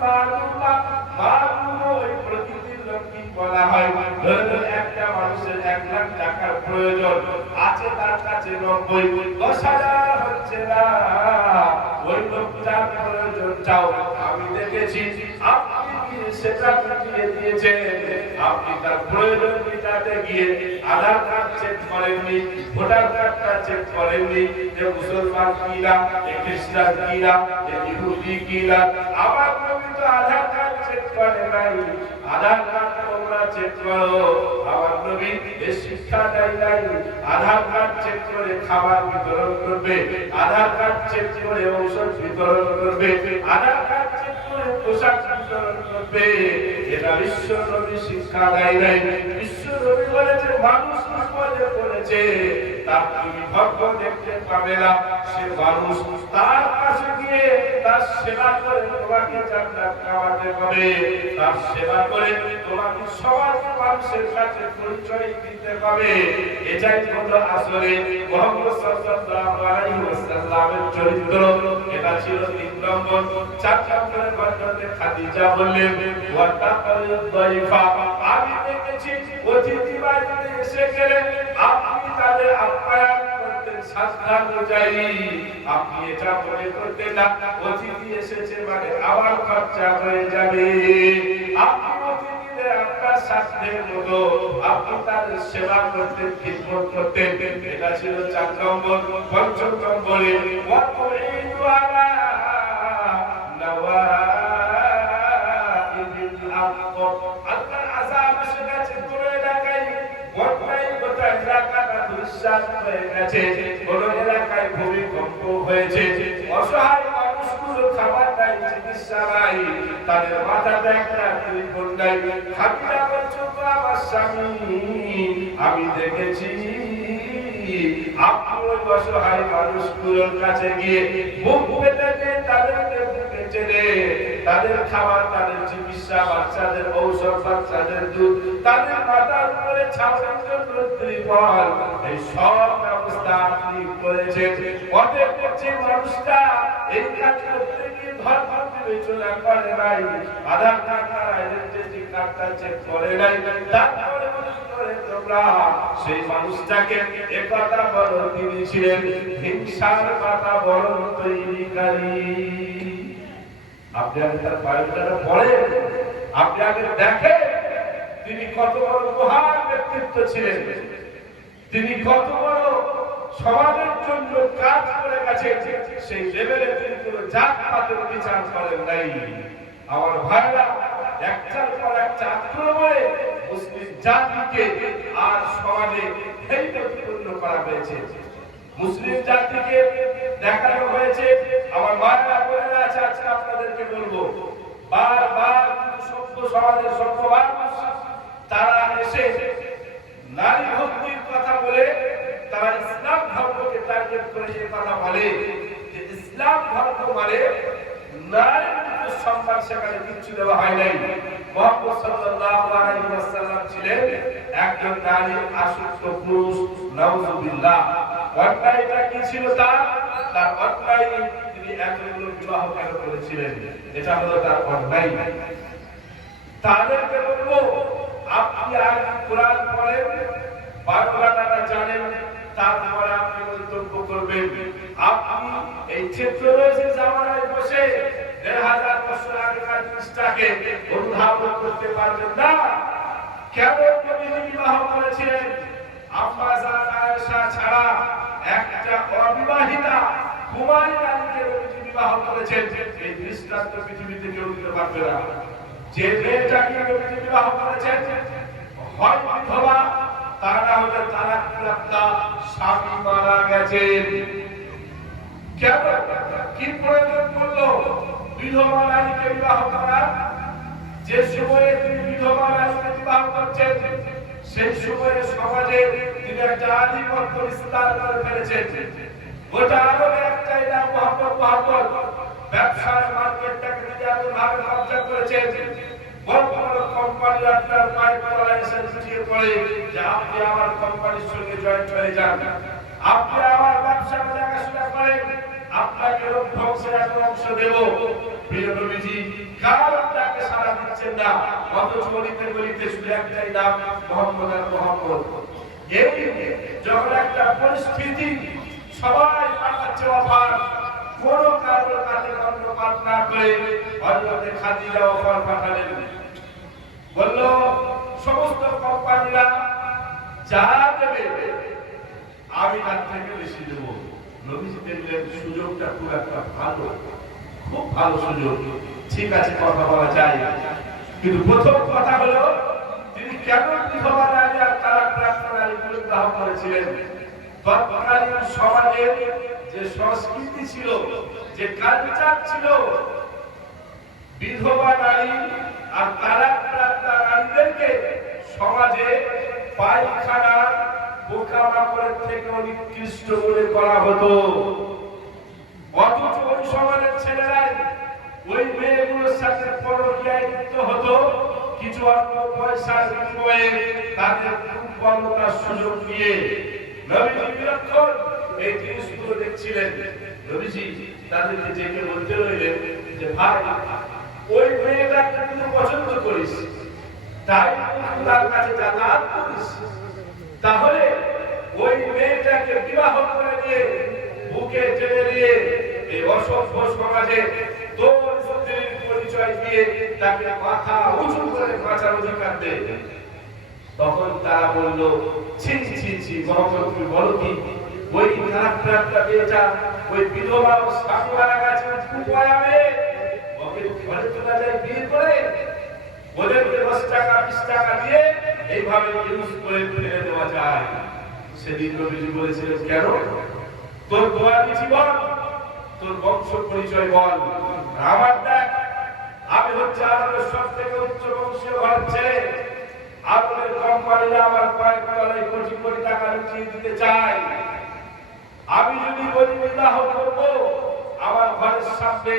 মালুমা মালুম ওই প্রকৃতির লক্ষ্মী বলা হয়। ধরুন একটা মানুষের 1 লাখ টাকার প্রয়োজন আছে, তার কাছে 90,000 হচ্ছে না, ওই লোকটার প্রয়োজন চাও। আমি দেখেছি আপনি সেটা দিয়ে দিয়েছেন, আপনি তার প্রয়োজন মেটাতে গিয়ে আধার কার্ড চেক করেননি, ভোটার কার্ডটা চেক করেননি, যে মুসলমান কিনা, খ্রিস্টান কিনা, ইহুদি কিনা। আমার নবী তো আধার কার্ড চেক করে নাই, আধার কার্ড তোমরা চেক করো। আমার নবী এই শিক্ষা দেয় নাই আধার কার্ড চেক করে খাবার বিতরণ করবে, আধার কার্ড চেক করে ঔষধ বিতরণ করবে, আধার কার্ড চেক করে পোশাক বিতরণ করবে। এটা বিশ্ব নবী শিক্ষা দেয় নাই। বিশ্ব নবী বলেছে মানুষ বিপদে পড়েছে, তার তুমি ভাগ্য দেখতে পাবে না, সে মানুষ, তার কাছে গিয়ে তার সেবা করে তোমাকে জান্নাত খাওয়াতে হবে, তার সেবা করে তোমাকে সবার মানুষের কাছে পরিচয় দিতে হবে। এটাই হলো আসলে মুহাম্মদ সাল্লাল্লাহু আলাইহি ওয়াসাল্লামের চরিত্র। এটা ছিল 3 নম্বর। 4 নম্বরের ঘটনাতে খাদিজা বললেন ওয়াতাকাল দাইফা, আমি দেখেছি অতিথি বাড়িতে এসে গেলে আপনি তাদের আপ্যায়ন করতেন সাধ্য অনুযায়ী। আপনি এটা মনে করতেন না অতিথি এসেছে মানে আমার খরচা হয়ে যাবে, আপনি অতিথিদের আপনার সাধ্যের মতো আপনি তাদের সেবা করতেন, খিদমত করতেন। এটা ছিল 4 নম্বর। 5 নম্বরে ওয়াকুইদু আলা নাওয়াইবিল আরদ, আল্লাহর আযাব এসে গেছে কোন এলাকায়, বন্যায় গোটা এলাকাটা ধূসর হয়ে গেছে, কোন এলাকায় ভূমিকম্প হয়েছে, অসহায় মানুষগুলো খাবার নাই, চিকিৎসা নাই, তাদের মাথাটা একটা ত্রিপল নাই। খাদিজা বলছো আমার স্বামী, আমি দেখেছি আপনি ওই অসহায় মানুষগুলোর কাছে গিয়ে বুক পেতে দিয়ে তাদেরকে বুকে টেনে তাদের খাবার, তাদের চিকিৎসা, বাচ্চাদের ঔষধ, বাচ্চাদের দুধ, তাদের মাথার উপরে ছাউনির জন্য ত্রিপল, এই সব ব্যবস্থা আপনি করেছেন। অতএব যে মানুষটা এই কাজ করতে গিয়ে ধর্ম বিবেচনা করে নাই, আধার কার্ড আর আইডেন্টিটি কার্ডটা চেক করে নাই, তারপরে তোমরা সেই মানুষটাকে একথা বলো তিনি ছিলেন হিংসার বাতাবরণ তৈরিকারী। আপনি আগে তার বায়োডাটা পড়েন, আপনি আগে দেখেন তিনি কত বড় মহান ব্যক্তিত্ব ছিলেন, তিনি কত বড় সমাজের জন্য কাজ করে গেছেন। সেই লেভেলে তিনি কোনো জাতপাতের বিচার করেন নাই। আমার ভাইরা, একটার পর একটা আক্রমণে মুসলিম জাতিকে আর সমাজে হেয়প্রতিপন্ন করা হয়েছে, মুসলিম জাতিকে দেখানো হয়েছে। আমার মায়েরা বোনেরা আছে, আজকে আপনাদেরকে বলবো, বারবার সভ্য সমাজের সভ্য মানুষ তারা এসে নারী ভক্তির কথা বলে, তারা ইসলাম ধর্মকে টার্গেট করে যে কথা বলে যে ইসলাম ধর্ম মানে নারীর সম্মান সেখানে কিছু দেওয়া হয় নাই। মুহাম্মদ সাল্লাল্লাহু আলাইহি ওয়াসাল্লাম ছিলেন একজন নারী আসক্ত পুরুষ, নাউযুবিল্লাহ। অন্যায়টা কি ছিল তার অন্যায় তিনি এতগুলো বিবাহ কেন করেছিলেন, এটা হলো তার অন্যায়। তাদেরকে বলবো আপনি আগে কোরআন পড়েন, বাংলাটা জানেন, তারপরে আপনি মন্তব্য করবেন। আপনি এই ক্ষেত্র রয়েছে জামানায় বসে ১,৫০০ বছর আগেকার জিনিসটাকে অনুধাবন করতে পারবেন না। কেন নবীজি বিবাহ করেছিলেন? আম্মা জান আয়েশা ছাড়া একটা অবিবাহিতা কুমারী নারীকে নবীজি বিবাহ করেছেন, এই দৃষ্টান্ত পৃথিবীতে কেউ দিতে পারবে না। যে মেয়েটাকে নবীজি বিবাহ করেছেন হয় বিধবা, তা না হলে তালাকপ্রাপ্ত, স্বামী মারা গেছেন। কেন, কি প্রয়োজন করলো বিধবা নারীকে বিবাহ করা? যে সময়ে তিনি বিধবা নারীকে বিবাহ করছেন সেই সময়ে সমাজে তিনি একটা আধিপত্য বিস্তার করে ফেলেছেন। গোটা আরবে একটাই নাম মুহাম্মদ, ব্যবসার মার্কেটটাকে তিনি এমনভাবে কবজা করেছেন, বড় বড় কোম্পানি আপনার পায়ের তলায় এসে লুটিয়ে পড়ে যে আপনি আমার কোম্পানির সঙ্গে জয়েন্ট হয়ে যান, আপনি আমার ব্যবসার দেখাশোনা করেন, আপনাকে ধ্বংসের একটা অংশ দেব। প্রিয় নবীজি কার ডাকে সাড়া দিচ্ছেন না, অথচ গলিতে গলিতে শুধু একটাই নাম, মুহাম্মদ আর মুহাম্মদ। এই যখন একটা পরিস্থিতি সবাই পাঠাচ্ছে অফার, কোন কারোর কাছে কর্ণপাত না করে হযরতে খাদিজা অফার পাঠালেন। বলল সমস্ত কোম্পানিরা যা দেবে আমি তার থেকে বেশি দেব। নবীজি দেখলেন সুযোগটা খুব একটা ভালো, খুব ভালো সুযোগ, ঠিক আছে কথা বলা যায়। কিন্তু প্রথম কথা হলো তিনি কেন বিধবা নারী আর তালাকপ্রাপ্ত নারীগুলো বিবাহ করেছিলেন? তৎকালীন সমাজের যে সংস্কৃতি ছিল, যে কালচার ছিল, বিধবা নারী আর তালাকপ্রাপ্ত নারীদেরকে সমাজে পায়খানা পোকামাকড়ের থেকে নিকৃষ্ট বলে করা হতো। অথচ ওই সমাজের ছেলেরাই ওই মেয়েগুলোর সাথে পরকীয়ায় লিপ্ত হতো, কিছু অল্প পয়সার বিনিময়ে তাদের দুর্বলতার সুযোগ দিয়ে। নবীজি বিলক্ষণ এই জিনিসগুলো দেখছিলেন। নবীজি তাদেরকে ডেকে বলতে রইলেন যে ভাই, ওই মেয়েটাকে তুই পছন্দ করিস, তাই তার কাছে যাতায়াত করিস, তাহলে ওই মেয়েটাকে বিবাহ করে দিয়ে বুকে টেনে দিয়ে এই অসভ্য সমাজে তোর স্ত্রীর পরিচয় দিয়ে তাকে মাথা উঁচু করে বাঁচার অধিকার দে। তখন তারা বলল, ছি ছি ছি মোহাম্মদ, তুমি বলো কি? ওই তালাকপ্রাপ্তা মেয়েটা, ওই বিধবা স্বামী মারা গেছে, কুপায়ামে ওকে ঘরে চলে যায় বিয়ে করে, ওদেরকে 10 টাকা 20 টাকা দিয়ে এইভাবে ইউজ করে ফেলে দেওয়া যায়। সেদিন নবীজি বলেছিলেন, কেন? তোর দোয়ানি জীবন, তোর বংশ পরিচয় বল। আমার দেখ, আমি হচ্ছে আরবের সব থেকে উচ্চ বংশীয় ঘরের ছেলে। আরবের কোম্পানিরা আমার কয়েক তলায় কোটি কোটি টাকা লুটিয়ে দিতে চায়। আমি যদি বলি বিবাহ করবো, আমার ঘরের সামনে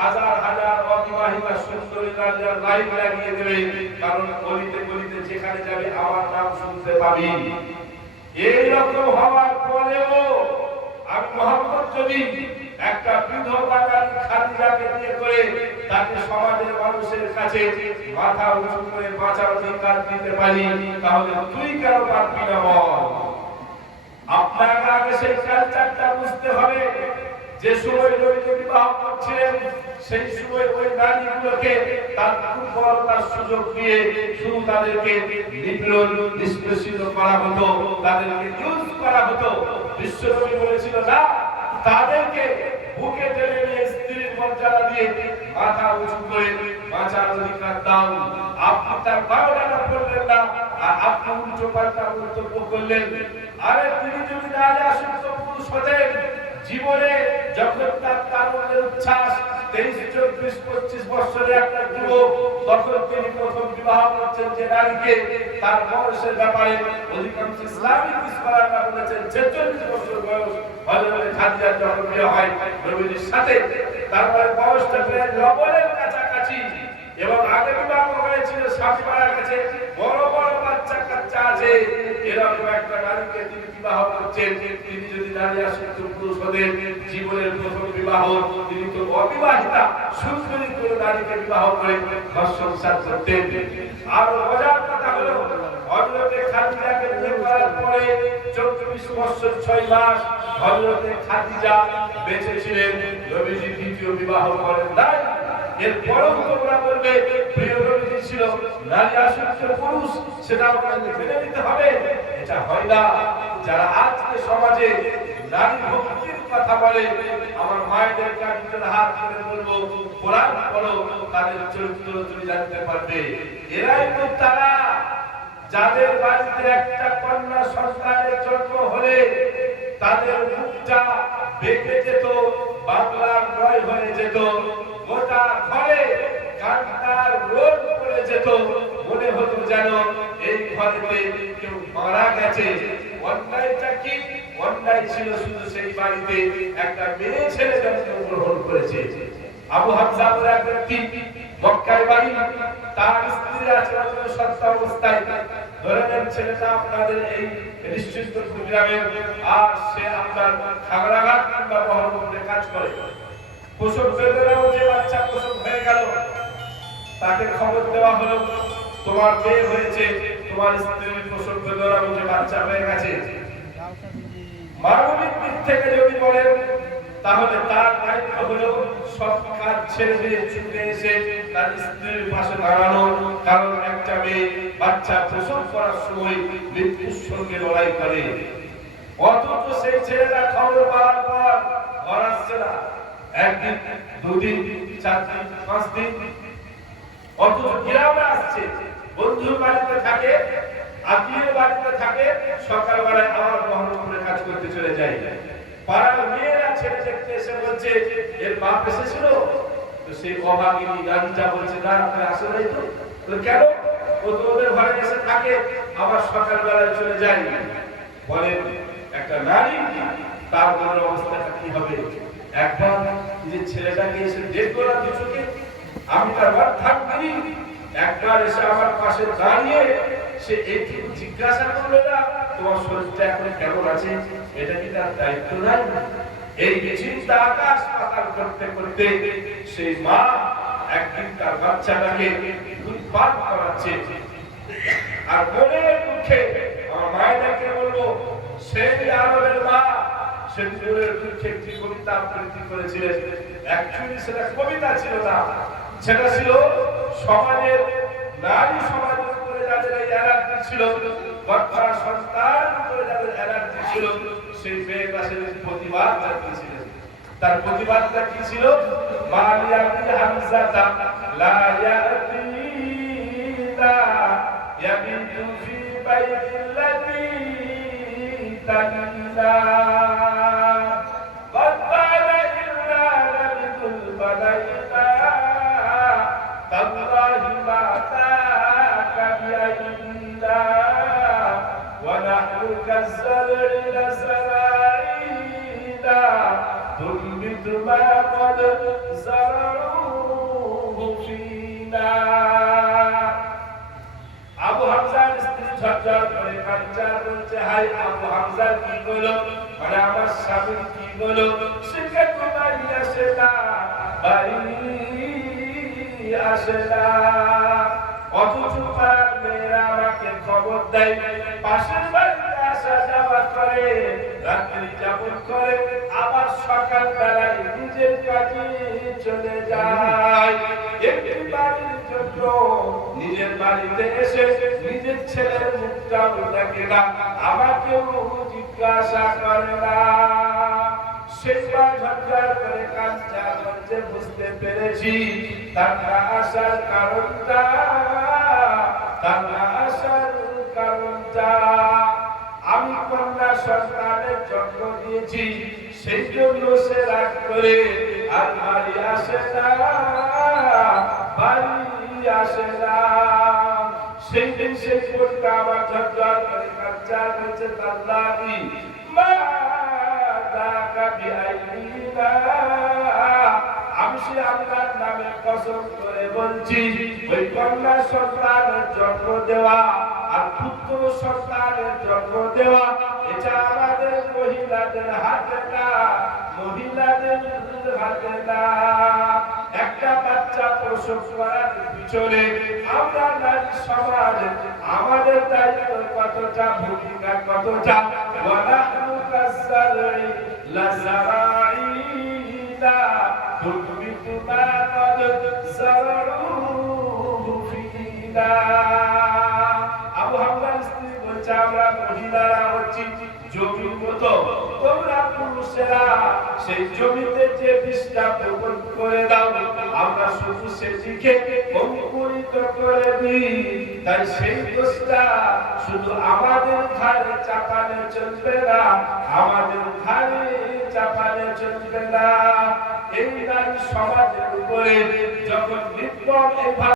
হাজার হাজার অবিবাহিতা সুন্দরী নারীরা লাইন লাগিয়ে দেবে, কারণ গলিতে গলিতে যেখানে যাবে আমার নাম শুনতে পাবি। এইরকম হওয়ার পরেও আমি মুহাম্মদ যদি একটা বিধবা নারী খাদিজাকে বিয়ে করে তাকে সমাজের মানুষের কাছে মাথা উঁচু করে বাঁচার অধিকার দিতে পারি, তাহলে তুই কেন পারবি না বল? আপনাকে আগে সেই কালচারটা বুঝতে হবে। যে সময় নবীজি বিবাহ করছিলেন, সেই সময় ওই নারীগুলোকে তার দুর্বলতার সুযোগ দিয়ে শুধু তাদেরকে নিপীড়ন নিষ্পেষিত করা হতো, তাদেরকে ইউজ করা হতো। বিশ্বনবী বলেছিল, না, তাদেরকে বুকে টেনে নিয়ে স্ত্রীর মর্যাদা দিয়ে মাথা উঁচু করে বাঁচার অধিকার দাও। আপনি তার বারোটা করলেন না, আর আপনি উল্টো পাল্টা মন্তব্য করলেন। আরে তিনি যদি নারী আসক্ত পুরুষ হতেন, জীবনে যখন তার তারুণ্যের উচ্ছ্বাস 23, 24, 25 বছরের একটা যুবক, তখন তিনি প্রথম বিবাহ করছেন যে নারীকে, তার বয়সের ব্যাপারে অধিকাংশ ইসলামিক স্কলাররা বলেছেন 46 বছর বয়স হযরত খাদিজা যখন বিয়ে হয় নবীজির সাথে, তারপরে বয়সটা প্রায় লবণের কাছাকাছি। এবং আগে বিবাহ হয়েছিল, স্বামী মারা গেছে, বড় বড় বাচ্চা কাচ্চা আছে, এরকম একটা নারীকে তিনি বিবাহ করছেন। তিনি যদি নারী আসক্ত পুরুষ হতেন, জীবনের প্রথম বিবাহ, তিনি তো অবিবাহিতা সুন্দরী কোনো নারীকে বিবাহ করে ঘর সংসার করতেন। আর মজার কথা হলো, হযরতে খাদিজাকে বিয়ে করার পরে 24 বছর 6 মাস হযরতে খাদিজা বেঁচে ছিলেন। নবীজি দ্বিতীয় বিবাহ করেন নাই। এরপরেও তোমরা বলবে প্রিয় নবীজি ছিল নারী আসক্ত পুরুষ, সেটা আপনাদের মেনে নিতে হবে। এটা হয় না। যারা আজকে সমাজে নারী ভক্তির কথা বলে, আমার মায়েদেরকে আমি হাত করে বলবো, কোরআন পড়ো, তাদের চরিত্র তুমি জানতে পারবে। এরাই তো তারা যাদের বাড়িতে একটা কন্যা সন্তানের জন্ম হলে তাদের মুখটা বেঁকে যেত, বাংলার নয় হয়ে যেত, গোটা ঘরে কান্নার রোদ পড়ে যেত, মনে হতো যেন এই ঘরেতে কেউ মারা গেছে। অন্যায়টা কি? অন্যায় ছিল শুধু সেই বাড়িতে একটা মেয়ে ছেলে জন্মগ্রহণ করেছে। আবু হামজা বলে এক ব্যক্তি, মক্কায় বাড়ি, তার স্ত্রীরা ছিল সন্তান অবস্থায়। ধরে নেন ছেলেটা আপনাদের এই ঋষিচন্দ্রপুর গ্রামের, আর সে আপনার খাগড়াঘাট কিংবা বহরমপুরে কাজ করে। প্রসব বেদনাও যে বাচ্চা প্রসব হয়ে গেল, তাকে খবর দেওয়া হলো তোমার মেয়ে হয়েছে, তোমার স্ত্রীর প্রসব বেদনাও যে বাচ্চা হয়ে গেছে। মানবিক দিক থেকে যদি বলেন তাহলে তার দায়িত্ব হলো সব কাজ ছেড়ে দিয়ে ছুটে এসে তার স্ত্রীর পাশে দাঁড়ানো, কারণ একটা মেয়ে বাচ্চা প্রসব করার সময় মৃত্যুর সঙ্গে লড়াই করে। অথচ সেই ছেলেটা খবর পাওয়ার পর ঘর আসছে না, একদিন, দুদিন, 4 দিন, 5 দিন, অথচ গ্রামে আসছে, বন্ধুর বাড়িতে থাকে, আত্মীয় বাড়িতে থাকে, সকালবেলায় আবার বহরমপুরে কাজ করতে চলে যায়। পাড়ার মেয়েরা ছেলে দেখতে এসে বলছে এর বাপ এসেছিল, তো সেই অভাগিনী রানীটা বলছে না, আপনি আসে নাই তো। কেন? ও তো ওদের ঘরে এসে থাকে, আবার সকালবেলায় চলে যায়। বলেন একটা নারী তার মনের অবস্থাটা কি হবে? একবার যে ছেলেটাকে এসে দেখবো না দুচোখে, আমি তার বাদ থাকবি, একবার এসে আমার পাশে দাঁড়িয়ে সে এইটুকু জিজ্ঞাসা করলো না তোমার শরীরটা এখন কেমন আছে, এটা কি তার দায়িত্ব নাই? এই চিন্তা আকাশ পাতাল করতে করতে সেই মা একদিন তার বাচ্চাটাকে দুধ পান করাচ্ছে, আর মনের দুঃখে আমার মায়েরাকে বলবো সেই আরবের মা সে মনের দুঃখে একটি কবিতা আবৃত্তি করেছিলেন। অ্যাকচুয়ালি সেটা কবিতা ছিল না, সেটা ছিল সমাজের, নারী সমাজের উপরে যাদের এই অ্যালার্জি ছিল, বাচ্চা সন্তান উপরে যাদের অ্যালার্জি ছিল, সেই মেয়েটা সে প্রতিবাদ জানিয়েছিলেন। তার প্রতিবাদটা কি ছিল? মালিয়াতি হামজাতা লা ইয়াতিনা ইয়াবিতু ফি বাইতিল্লাতি তাকিনা বাদালা ইল্লা নাবিতুল বালাইনা তাল্লাহি মা তাকা বিআইনা ওয়া নাহনু কাজ্জালরি লাসারাইনা তুলবিতু মা ক্বাদ জারাউহু ফিনা। আবু হামজার স্ত্রী ঝরঝর করে কাঁদছে, বলছে হাই আবু হামজা কি হলো, মানে আমার স্বামী কি হলো, সে কেন বাড়ি আসে না, বাড়ি আসে না। অথচ পাড়ার মেয়েরা আমাকে খবর দেয়, পাশের বাড়িতে আসা যাওয়া করে, রাত্রি যাপন করে, আবার সকাল বেলায় নিজের কাজে চলে যায়। একটি বাড়ির জন্য নিজের বাড়িতে এসে নিজের ছেলের মুখটাও দেখে না, আমাকেও জিজ্ঞাসা করে না। সেবার ঝঞ্ঝার করে কাজটা করছে, বুঝতে পেরেছি তার না আসার কারণটা, তার না আসার কারণটা আমি কন্যা সন্তানের জন্ম দিয়েছি, সেই জন্য সে রাগ করে আর বাড়ি আসে না, বাড়ি আসে না। সেই দিন সেই বোনটা আমার ঝঞ্ঝার করে কাজটা করছে, তার লাগি মা তাকা বিআইনা, আমি সে আল্লাহর নামে কসম করে বলছি, ওই কন্যা সন্তানের জন্ম দেওয়া আর পুত্র সন্তানের জন্ম দেওয়া এটা আমাদের মহিলাদের হাতে না, মহিলাদের হাতে না। একটা বাচ্চা প্রসব করার পিছনে আমরা নারী সমাজ আমাদের দায়িত্ব কতটা, ভূমিকা কতটা। ওয়া নাহনু কাজ্জালরি লাসারাইনা তুলবিতু মা ক্বাদ জারাউহু ফিনা। আবু হামজার স্ত্রী বলছে আমরা মহিলারা হচ্ছি জমির মতো, তোমরা পুরুষেরা সেই জমিতে যে বীজটা বপন করে দাও, আমরা শুধু সেটিকে অঙ্কুরিত করে দিই। তাই সেই দোষটা শুধু আমাদের ঘাড়ে চাপালে চলবে না, আমাদের ঘাড়ে চাপালে চলবে না। এই নারী সমাজের উপরে যখন নির্মম